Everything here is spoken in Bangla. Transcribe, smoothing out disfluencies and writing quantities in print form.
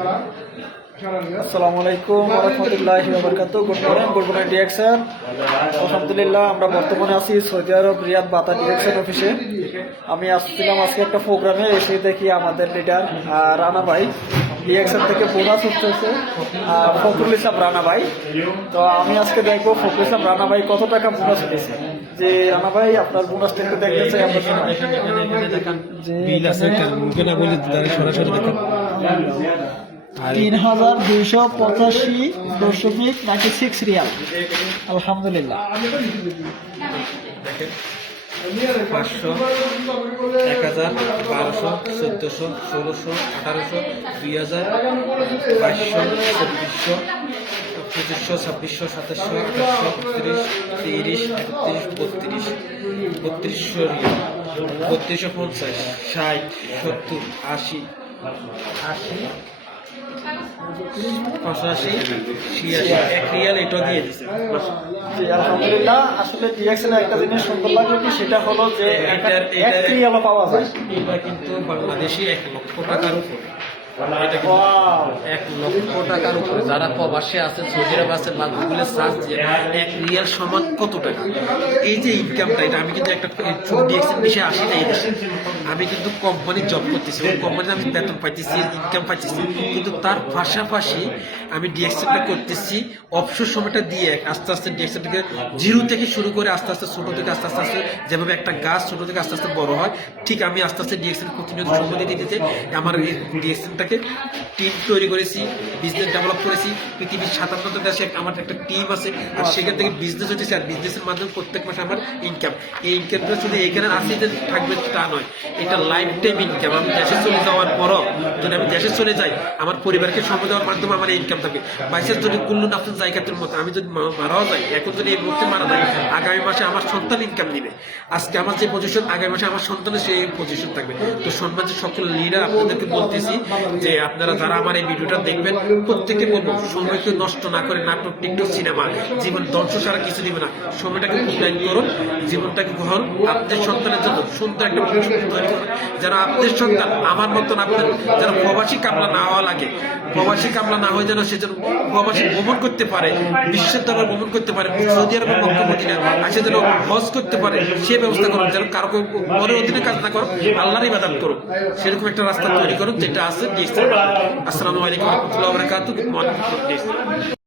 আসসালামু আলাইকুম ওয়া রাহমাতুল্লাহি ওয়া বারাকাতুহু। Good morning direction. আলহামদুলিল্লাহ, আমরা বর্তমানে আছি সৌদি আরব রিয়াদ বাতা ডিরেকশন অফিসে। আমি আসছিলাম আজকে একটা প্রোগ্রামে, এসে দেখি আমাদের লিডার রানা ভাই ডিরেকশন থেকে বোনাস উঠতেছে, ফখরুল ইসলাম রানা ভাই। তো আমি আজকে দেখবো ফখরুল ইসলাম রানা ভাই কত টাকা বোনাস উঠেছে। যে রানা ভাই, আপনার বোনাসটা একটু দেখতে চাই আমরা। সরাসরি দেখেন ৩,২৮৫.96 রিয়াল। আলহামদুলিল্লাহ। 500, 1000, 1200, 1400, 1600, 1800, 2000, 2200, 2400, 2500, 2600, 2700, 2800, 30, 31, 32, 3200 রিয়াল, 3250, 60, 70, 80, 85, 86, 1 রিয়াল এটা দিয়ে দিচ্ছে। জি আলহামদুলিল্লাহ। আসলে ডিএক্সএল একটা জিনিস সুন্দর লাগলো কি, সেটা হলো যে এক রিয়ালও পাওয়া যায়। এটা কিন্তু বাংলাদেশি 1 লক্ষ টাকার উপরে। এটা কিন্তু Wow! 1 লক্ষ টাকার উপরে। যারা প্রবাসে আছেন, সৌদি আরব আছেন, বা গুগলে সার্চ দিয়ে 1 রিয়াল সমান কত টাকা, এই যে ইনকামটা, এটা আমি কিন্তু একটা ডিএক্সএল বিষয়ে আসি না এই দেশে। আমি কিন্তু কোম্পানি জব করতেছি, ওই কোম্পানিতে আমি বেতন পাইতেছি, ইনকাম পাইতেছি, কিন্তু তার পাশাপাশি আমি ডিএক্সএলটা করতেছি অবসর সময়টা দিয়ে আস্তে আস্তে ডিএক্সএলটাকে জিরো থেকে শুরু করে আস্তে আস্তে ছোট থেকে আস্তে আস্তে যেভাবে একটা গাছ ছোট থেকে আস্তে আস্তে বড় হয়, ঠিক আমি আস্তে আস্তে ডিএক্সএল প্রতিনিয়ত সময় দিতে দিতে আমার এই ডিএক্সএলটাকে টিম তৈরি করেছি, বিজনেস ডেভেলপ করেছি। পৃথিবীর 57 দেশে আমার একটা টিম আছে, আর সেখান থেকে বিজনেস হচ্ছে, আর বিজনেসের মাধ্যমে প্রত্যেক মাসে আমার ইনকাম। এই ইনকামটা শুধু এখানে আসি যে থাকবে তা নয়, এটা লাইফ টাইম ইনকাম। আমি দেশে চলে যাওয়ার পরও যদি আমি দেশে চলে যাই, আমার পরিবারকে সময় দেওয়ার মাধ্যমে আমার ইনকাম থাকবে। বাইশের যদি কুল্লু নাফসের জায়গাতের মতো আমি যদি মারাও যাই, এখন যদি এই মুহূর্তে মারা যায়, আগামী মাসে আমার সন্তান ইনকাম দিবে। আজকে আমার যে পজিশন, আগামী মাসে আমার সন্তানের সেই পজিশন থাকবে। তো সম্মানিত সকল লিডার, আপনাদেরকে বলতেছি যে আপনারা যারা আমার এই ভিডিওটা দেখবেন, প্রত্যেকে বলবো সময়কে নষ্ট না করে নাটক, টিকটক, সিনেমা, জীবন ধ্বংস ছাড়া কিছু দিবে না। সময়টাকে মূল্যায়ন করুন, জীবনটাকে গ্রহণ, আপনাদের সন্তানের জন্য সুন্দর একটা ভবিষ্যৎ তৈরি করুন। যারা আপনাদের সন্তান আমার মতন, আপনার যারা প্রবাসী কামলা না হওয়া লাগে, প্রবাসী কামলা না হয়ে যেন সেজন্য প্রবাসী ভ্রমণ করতে পারে, বিশ্বের দরবার ভ্রমণ করতে পারে, সৌদি আরবের মক্কা মদিনা আসে যেন হজ করতে পারে, সে ব্যবস্থা করুন। যেন কারো পরের অধীনে কাজ না করো, আল্লাহর ইবাদত করো, সেরকম একটা রাস্তা তৈরি করুন যেটা আছে। আসসালামু আলাইকুম ওয়া রাহমাতুল্লাহি ওয়া বারাকাতুহু।